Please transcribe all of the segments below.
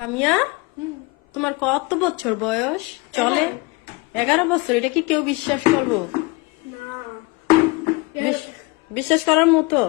কামিয়া তোমার কত বছর বয়স? চলে? এগারো বছর এটা কি কেউ বিশ্বাস করব? বিশ্বাস করার মতো?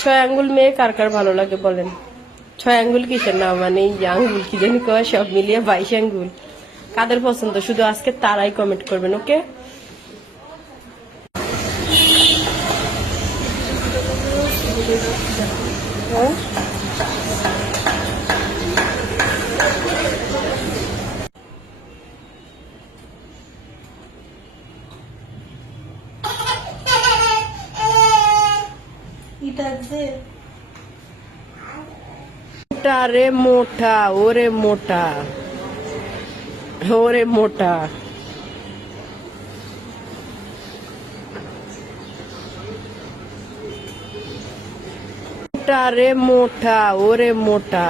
ছয় আঙ্গুল মেয়ে কার কার ভালো লাগে বলেন? ছয় আঙ্গুল কিসের না? মানে আঙ্গুল কি জানি কয়, সব মিলিয়ে বাইশ আঙ্গুল। কাদের পছন্দ? শুধু আজকে তারাই কমেন্ট করবেন, ওকে? মোটা রে মোটা ওরে মোটা ওরে মোটা মোটা রে মোটা ওরে মোটা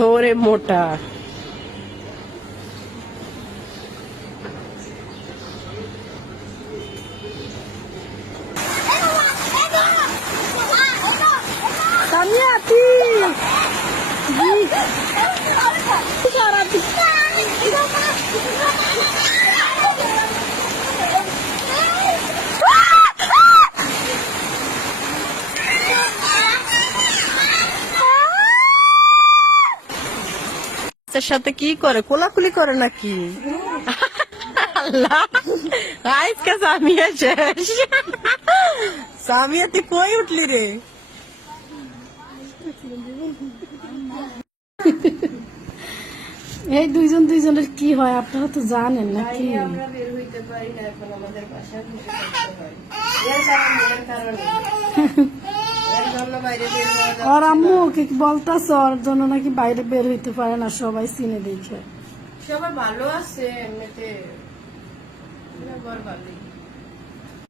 ওরে মোটা কামিয়া সাথে কি করে? কোলাকুলি করে নাকি? আল্লাহ, আজকে সামিয়া শেষ। সামিয়া, তুই কই উঠলি রে? এই দুইজন দুইজনের কি হয় আপনারা তো জানেন নাকি আমরা বের হইতে পারি না এখন আমাদের বাসায় বসে থাকতে হয়। এর কারণে এর কারণে এর জন্য বাইরে বের হওয়া যাচ্ছে ওর আম্মু কি বলতাছে? ওর জন্য নাকি বাইরে বের হইতে পারে না সবাই চিনে দেখে। সবাই ভালো আছে এমনিতে। ভালোই।